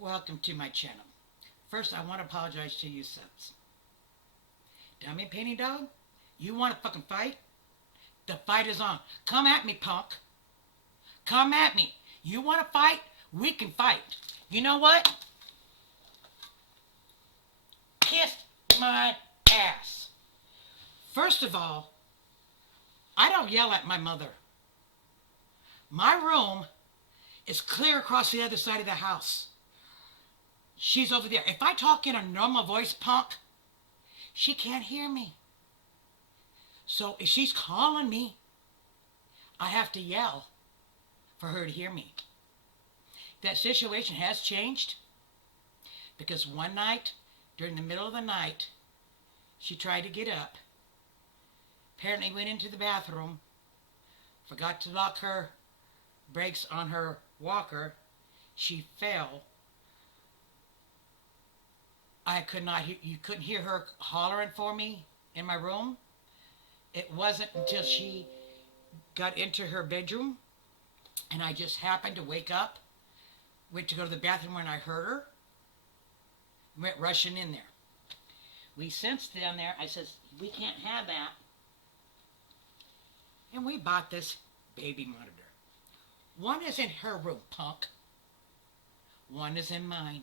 Welcome to my channel. First, I want to apologize to you subs. Dummy Penny Dog, you want to fucking fight? The fight is on. Come at me, punk. Come at me. You want to fight? We can fight. You know what? Kiss my ass. First of all, I don't yell at my mother. My room is clear across the other side of the house. She's over there. If I talk in a normal voice, punk, she can't hear me. So if she's calling me, I have to yell for her to hear me. That situation has changed because one night, during the middle of the night, she tried to get up. Apparently went into the bathroom, forgot to lock her brakes on her walker. She fell. I could not hear, you couldn't hear her hollering for me in my room. It wasn't until she got into her bedroom and I just happened to wake up, went to go to the bathroom when I heard her, went rushing in there. We sensed down there, I says, we can't have that. And we bought this baby monitor. One is in her room, punk. One is in mine.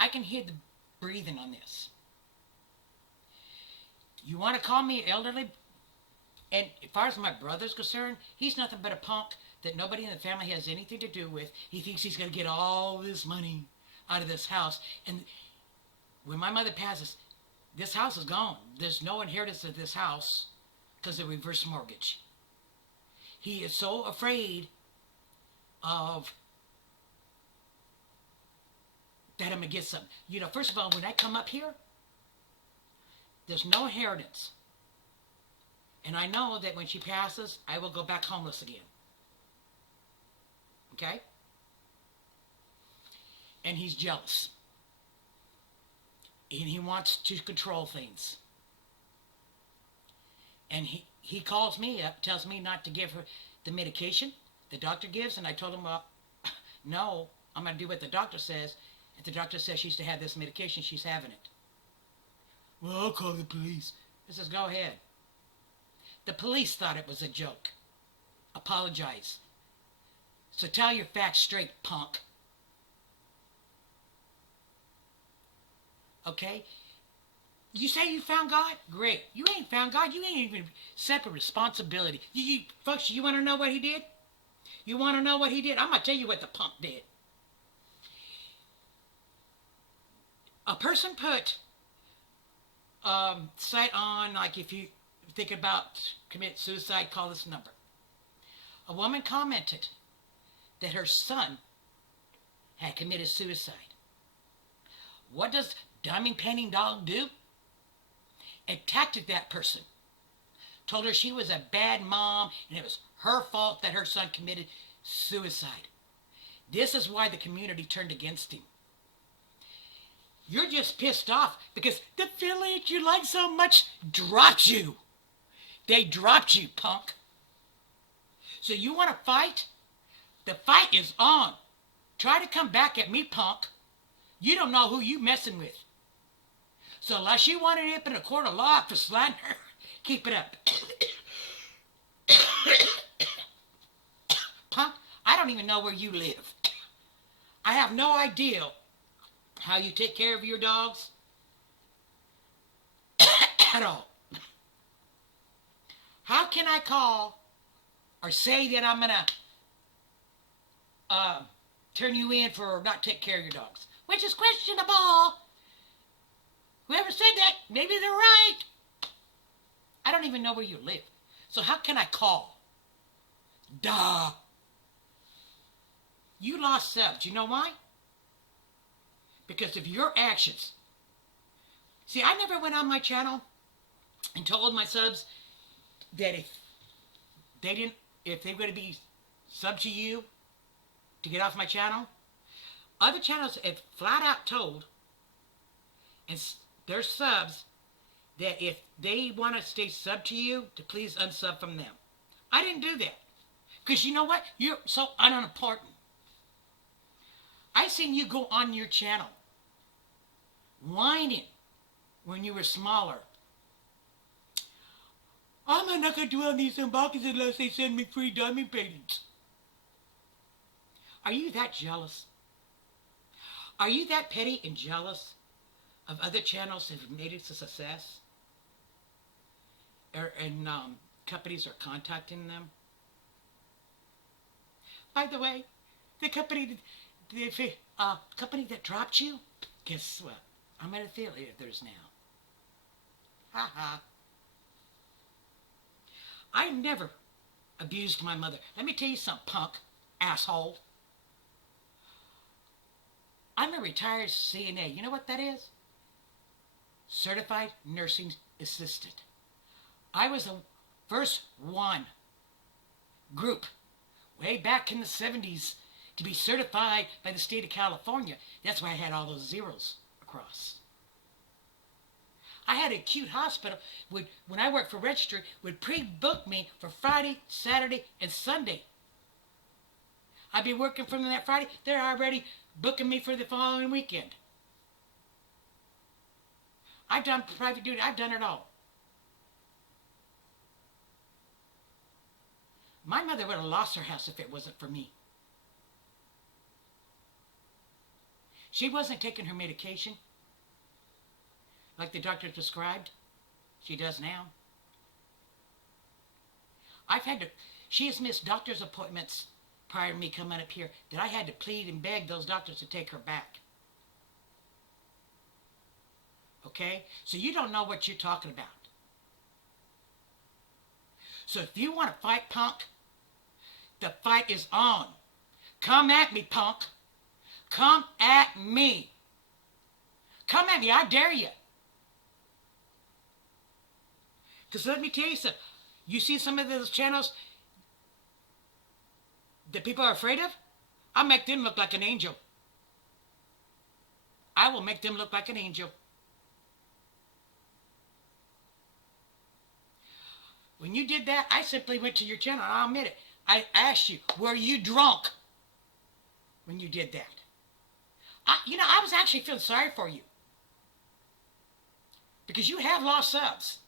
I can hear the breathing on this. You want to call me elderly? And as far as my brother's concerned, he's nothing but a punk that nobody in the family has anything to do with. He thinks he's going to get all this money out of this house. And when my mother passes, this house is gone. There's no inheritance of this house because of reverse mortgage. He is so afraid of that I'm going to get something. You know, first of all, when I come up here, there's no inheritance. And I know that when she passes, I will go back homeless again. Okay? And he's jealous. And he wants to control things. And he calls me up, tells me not to give her the medication the doctor gives. And I told him, well, no, I'm going to do what the doctor says. If the doctor says she's to have this medication, she's having it. Well, I'll call the police. I says, go ahead. The police thought it was a joke. Apologize. So tell your facts straight, punk. Okay? You say you found God? Great. You ain't found God. You ain't even separate responsibility. Folks, you want to know what he did? You want to know what he did? I'm going to tell you what the punk did. A person put site on, like if you think about commit suicide, call this number. A woman commented that her son had committed suicide. What does Dummy Penny Dog do? Attacked that person. Told her she was a bad mom and it was her fault that her son committed suicide. This is why the community turned against him. You're just pissed off because the village you like so much dropped you. They dropped you, punk. So you want to fight? The fight is on. Try to come back at me, punk. You don't know who you messing with. So unless you want it up in a court of law for slander, keep it up. Punk, I don't even know where you live. I have no idea how you take care of your dogs at all. How can I call or say that I'm going to turn you in for not taking care of your dogs? Which is questionable. Whoever said that, maybe they're right. I don't even know where you live. So how can I call? Duh. You lost subs. You know why? Because of your actions. See, I never went on my channel and told my subs that if they're going to be sub to you to get off my channel, other channels have flat out told and their subs that if they want to stay sub to you, to please unsub from them. I didn't do that. Because you know what? You're so unimportant. I seen you go on your channel whining when you were smaller. I'm not going to do on these unboxings unless they send me free diamond paintings. Are you that jealous? Are you that petty and jealous of other channels that have made it a success? And companies are contacting them? By the way, the company that dropped you, guess what? I'm an affiliate of theirs now. Ha ha. I never abused my mother. Let me tell you something, punk, asshole. I'm a retired CNA. You know what that is? Certified Nursing Assistant. I was the first one group way back in the 70s to be certified by the state of California. That's why I had all those zeros across. I had an acute hospital, when I worked for registry, would pre-book me for Friday, Saturday, and Sunday. I'd be working from that Friday. They're already booking me for the following weekend. I've done private duty. I've done it all. My mother would have lost her house if it wasn't for me. She wasn't taking her medication like the doctor prescribed. She does now. She has missed doctor's appointments prior to me coming up here that I had to plead and beg those doctors to take her back. Okay? So you don't know what you're talking about. So if you want to fight, punk, the fight is on. Come at me, punk. Come at me. Come at me. I dare you. Because let me tell you something. You see some of those channels that people are afraid of? I'll make them look like an angel. I will make them look like an angel. When you did that, I simply went to your channel, and I'll admit it. I asked you, were you drunk when you did that? I was actually feeling sorry for you. Because you have lost subs.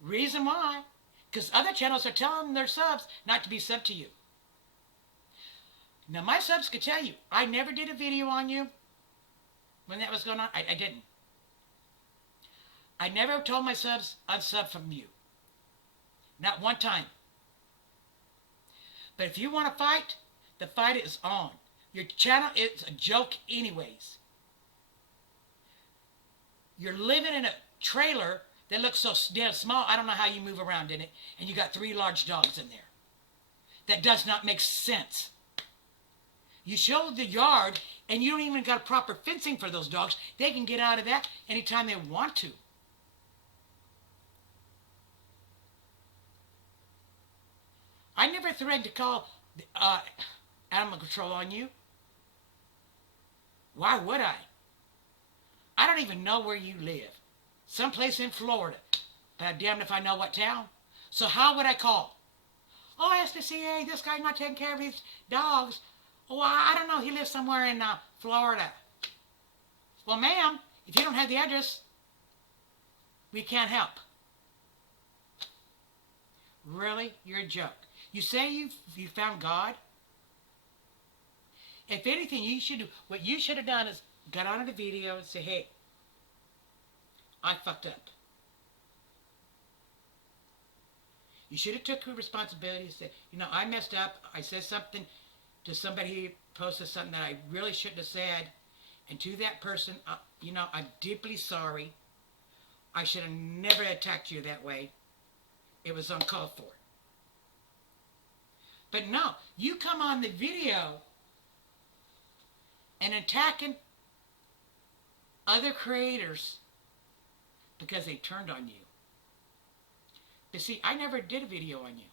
Reason why? Because other channels are telling their subs not to be subbed to you. Now, my subs could tell you, I never did a video on you when that was going on. I didn't. I never told my subs unsub from you. Not one time. But if you want to fight, the fight is on. Your channel is a joke anyways. You're living in a trailer that looks so damn small, I don't know how you move around in it, and you got 3 large dogs in there. That does not make sense. You show the yard, and you don't even got a proper fencing for those dogs. They can get out of that anytime they want to. I never threatened to call animal control on you. Why would I? I don't even know where you live. Someplace in Florida. But I'm damned if I know what town. So how would I call? Oh, SPCA, this guy's not taking care of his dogs. Oh, I don't know. He lives somewhere in Florida. Well, ma'am, if you don't have the address, we can't help. Really? You're a joke. You say you found God? If anything, what you should have done is got on the video and say, hey, I fucked up. You should have took responsibility and said, I messed up. I said something to somebody who posted something that I really shouldn't have said. And to that person, I'm deeply sorry. I should have never attacked you that way. It was uncalled for. But no, you come on the video and attacking other creators because they turned on you. But see, I never did a video on you.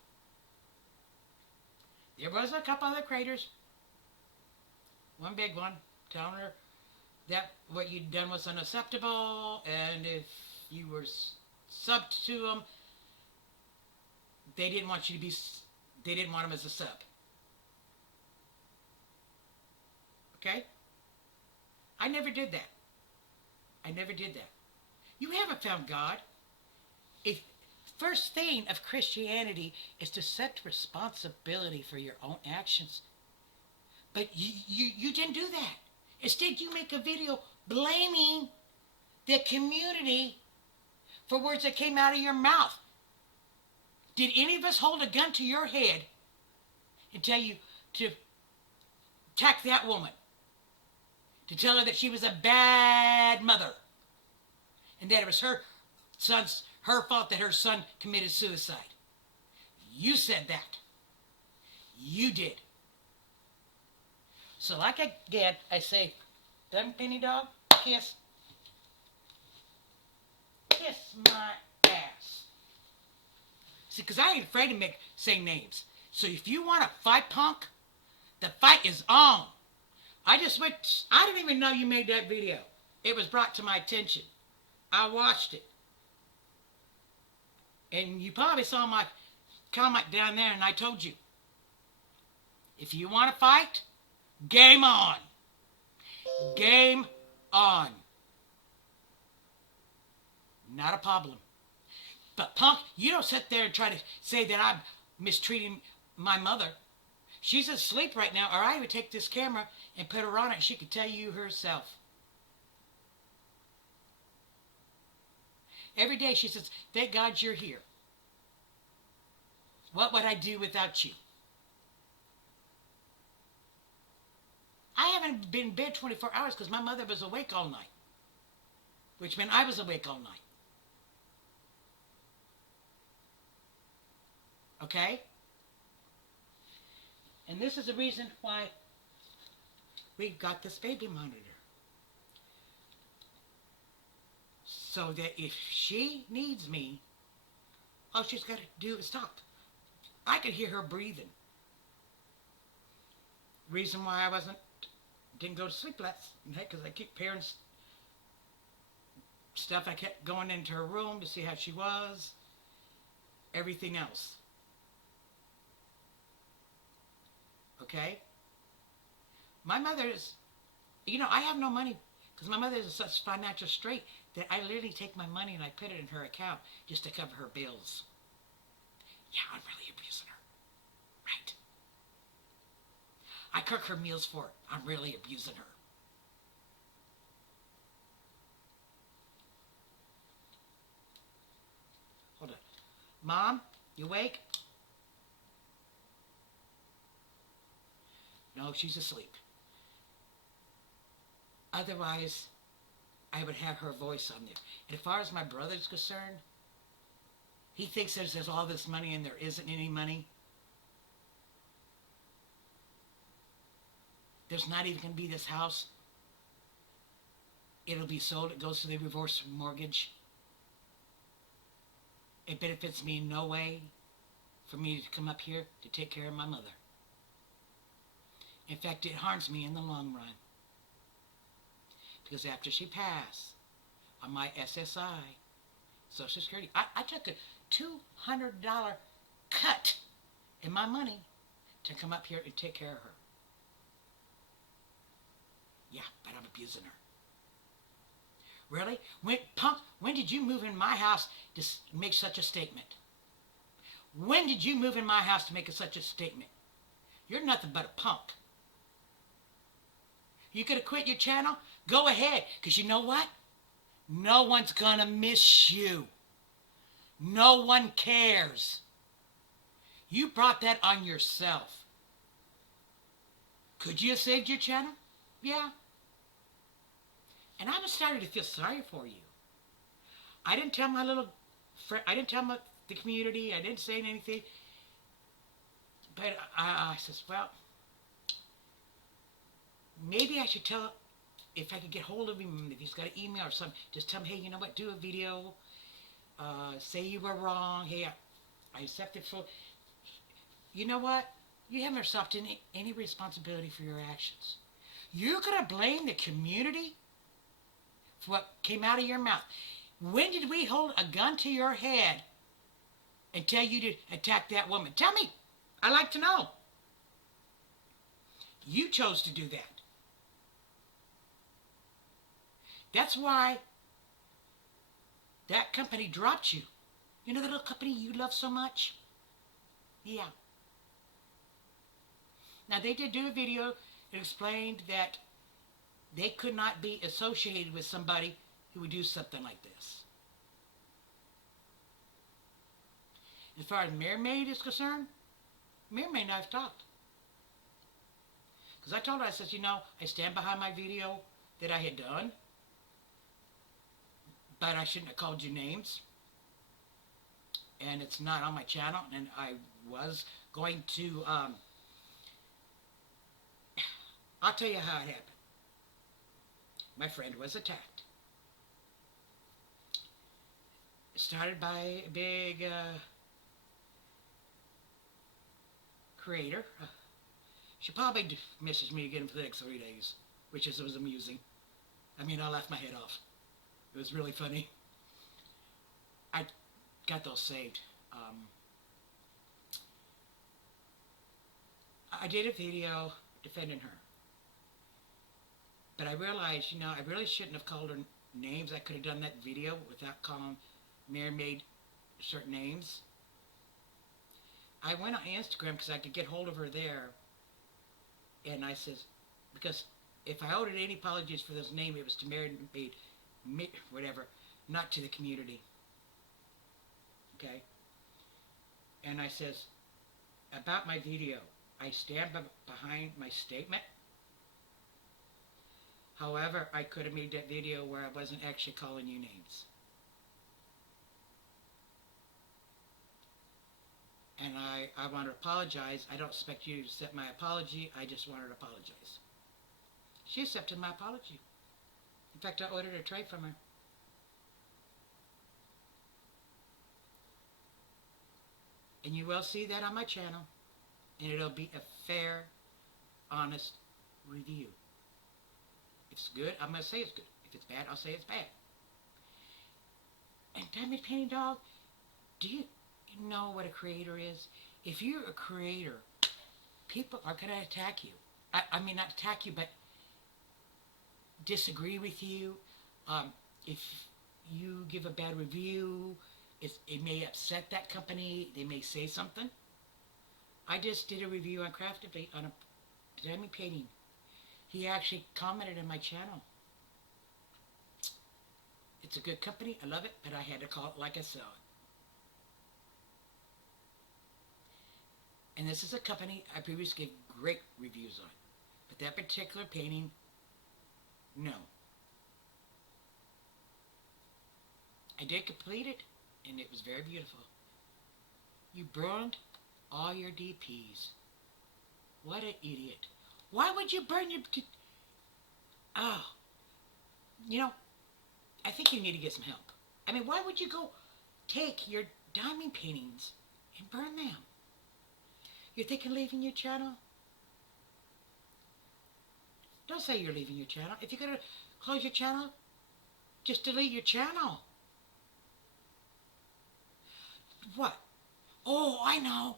There was a couple other creators, one big one, telling her that what you'd done was unacceptable, and if you were subbed to them, they didn't want them as a sub. Okay? I never did that. I never did that. You haven't found God. If first thing of Christianity is to accept responsibility for your own actions. But you didn't do that. Instead, you make a video blaming the community for words that came out of your mouth. Did any of us hold a gun to your head and tell you to attack that woman? To tell her that she was a bad mother? And that it was her fault that her son committed suicide. You said that. You did. So like again, I say, Doug Penny Dog, kiss my ass. See, because I ain't afraid to say names. So if you want to fight, punk, the fight is on. I didn't even know you made that video. It was brought to my attention. I watched it. And you probably saw my comment down there, and I told you, if you want to fight, game on. Game on. Not a problem. But punk, you don't sit there and try to say that I'm mistreating my mother. She's asleep right now, or I would take this camera and put her on it, and she could tell you herself. Every day she says, thank God you're here. What would I do without you? I haven't been in bed 24 hours because my mother was awake all night. Which meant I was awake all night. Okay? And this is the reason why we've got this baby monitor. So that if she needs me, all she's got to do is stop. I could hear her breathing. Reason why I didn't go to sleep last night, because I keep hearing stuff. I kept going into her room to see how she was. Everything else. Okay? My mother is, I have no money because my mother is such financial straight that I literally take my money and I put it in her account just to cover her bills. Yeah, I'm really abusing her. Right. I cook her meals for her. I'm really abusing her. Hold on. Mom, you awake? No, she's asleep. Otherwise, I would have her voice on there. And as far as my brother's concerned, he thinks there's all this money and there isn't any money. There's not even going to be this house. It'll be sold. It goes to the reverse mortgage. It benefits me in no way for me to come up here to take care of my mother. In fact, it harms me in the long run. Because after she passed on my SSI, Social Security, I took a $200 cut in my money to come up here and take care of her. Yeah, but I'm abusing her. Really? When did you move in my house to make such a statement? When did you move in my house to make such a statement? You're nothing but a punk. You could have quit your channel? Go ahead, because you know what? No one's going to miss you. No one cares. You brought that on yourself. Could you have saved your channel? Yeah. And I was starting to feel sorry for you. I didn't tell my little friend, I didn't tell the community, I didn't say anything. But I says, well, maybe I should tell, if I could get hold of him, if he's got an email or something, just tell him, hey, you know what, do a video, say you were wrong, hey, I accepted for, you know what, you haven't accepted any responsibility for your actions. You're going to blame the community for what came out of your mouth. When did we hold a gun to your head and tell you to attack that woman? Tell me. I'd like to know. You chose to do that. That's why that company dropped you. You know the little company you love so much? Yeah. Now, they did do a video that explained that they could not be associated with somebody who would do something like this. As far as Mermaid is concerned, Mermaid and I have talked. Because I told her, I said, I stand behind my video that I had done, but I shouldn't have called you names. And it's not on my channel, and I was going to, I'll tell you how it happened. My friend was attacked. It started by a big creator. She probably messaged me again for the next 3 days, which was amusing. I mean, I laughed my head off. It was really funny. I got those saved. I did a video defending her. But I realized, I really shouldn't have called her names. I could have done that video without calling Mermaid certain names. I went on Instagram because I could get hold of her there. And I says, because if I owed any apologies for this name, it was to Mermaid, whatever, not to the community. Okay? And I says, about my video, I stand behind my statement. However, I could have made that video where I wasn't actually calling you names. And I want to apologize. I don't expect you to accept my apology. I just want her to apologize. She accepted my apology. In fact, I ordered a tray from her. And you will see that on my channel. And it'll be a fair, honest review. If it's good, I'm going to say it's good. If it's bad, I'll say it's bad. And Diamond Painting Dog, do you know what a creator is? If you're a creator, people are going to attack you. I mean, not attack you, but disagree with you. If you give a bad review, it may upset that company. They may say something. I just did a review on Craftively on a diamond painting. He actually commented on my channel. It's a good company. I love it, but I had to call it like I saw it. And this is a company I previously gave great reviews on. But that particular painting, no. I did complete it, and it was very beautiful. You burned all your DPs. What an idiot. Why would you burn your... Oh. I think you need to get some help. I mean, why would you go take your diamond paintings and burn them? You're thinking of leaving your channel? Don't say you're leaving your channel. If you're going to close your channel, just delete your channel. What? Oh, I know.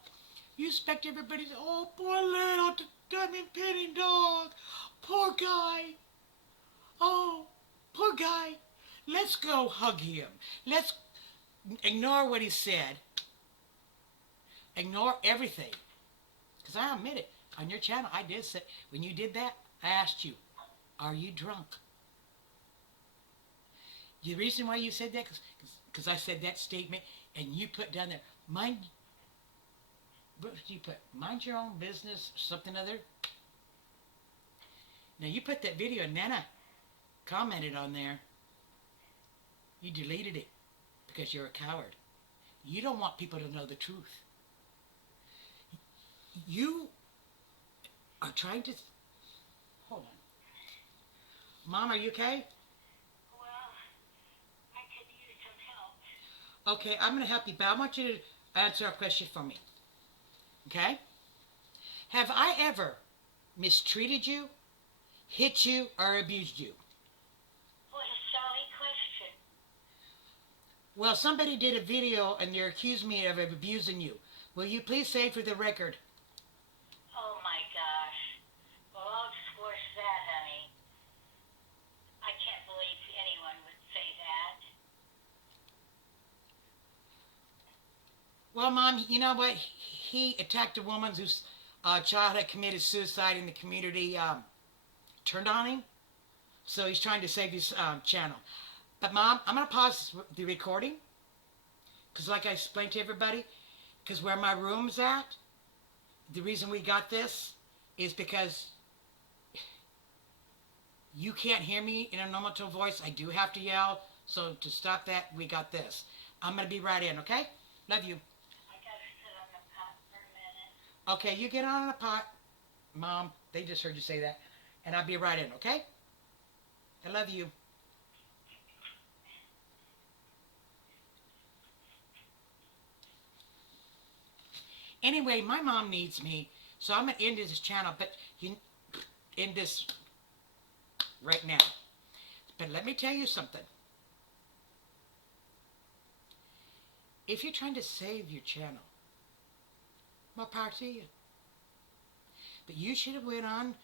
You expect everybody to, oh, poor little diamond painting dog. Poor guy. Oh, poor guy. Let's go hug him. Let's ignore what he said. Ignore everything. Because I admit it. On your channel, I did say, when you did that, I asked you, are you drunk? The reason why you said that, because I said that statement, and you put down there, what did you put? Mind your own business, something other? Now, you put that video, and Nana commented on there. You deleted it because you're a coward. You don't want people to know the truth. You are trying to... Hold on. Mom, are you okay? Well, I could use some help. Okay, I'm going to help you, but I want you to answer a question for me. Okay? Have I ever mistreated you, hit you, or abused you? What a silly question. Well, somebody did a video and they accused me of abusing you. Will you please say for the record? Oh my gosh. Well, I'll squash that, honey. I can't believe any Well, Mom, you know what? He attacked a woman whose child had committed suicide in the community, turned on him. So he's trying to save his channel. But, Mom, I'm going to pause the recording. Because like I explained to everybody, because where my room's at, the reason we got this is because you can't hear me in a normal tone voice. I do have to yell. So to stop that, we got this. I'm going to be right in, okay? Love you. I gotta sit on the pot for a minute. Okay, you get on the pot. Mom, they just heard you say that. And I'll be right in, okay? I love you. Anyway, my mom needs me, so I'm going to end this channel, but you end this right now. But let me tell you something. If you're trying to save your channel, more power to you. But you should have went on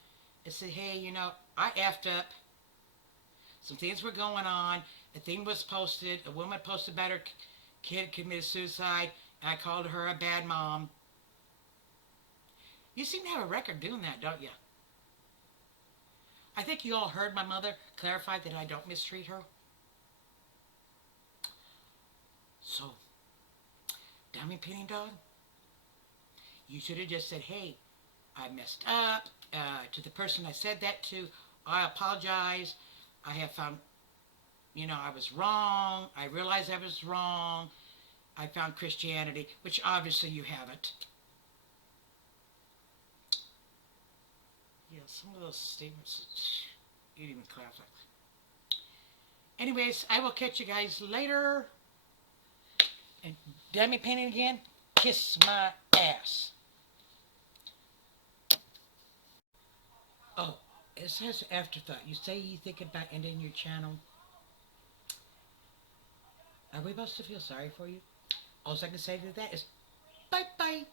and said, hey, you know, I effed up. Some things were going on. A thing was posted. A woman posted about her kid committed suicide. And I called her a bad mom. You seem to have a record doing that, don't you? I think you all heard my mother clarify that I don't mistreat her. So, dummy penny dog, you should have just said, hey, I messed up. To the person I said that to, I apologize. I have found, you know, I was wrong. I realized I was wrong. I found Christianity, which obviously you haven't. Yeah, some of those statements, you didn't even clarify. Anyways, I will catch you guys later. And dummy penny again, kiss my ass. Oh, it says afterthought. You say you think about ending your channel. Are we supposed to feel sorry for you? All I can say to that is bye-bye.